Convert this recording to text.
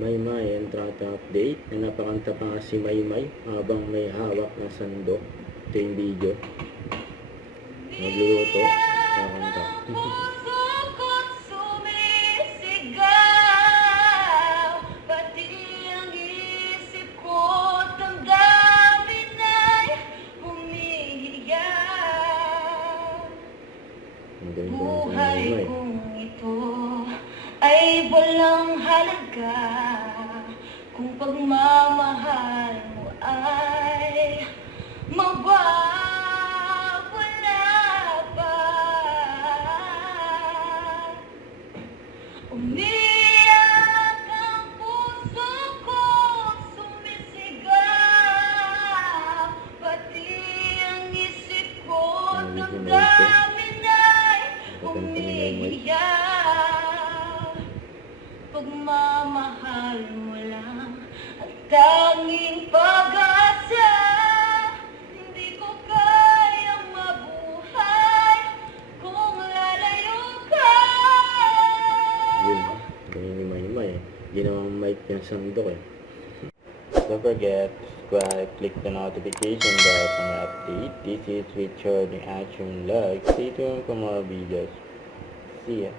Maymay entrata update na napakanta pa nga si Maymay habang may hawak na sandok. Ito yung video. Nagluluto. Nakakanta. Buhay kong ito ay walang halaga kung pagmamahal mo ay mawawala pa. Umiyak ang puso ko, sumisigaw, pati ang isip ko, damdamin ay umiiyak. Pagmamahal mo lang ang tanging pag-asa. Hindi ko kayang mabuhay kung lalayo ka. Yun. Ganyan ni Maymay. Ginawang mic yung sandok eh. Don't forget, subscribe, click the notification bell for my update. This is Richard in Action Vlog. Stay tuned for more videos. See ya.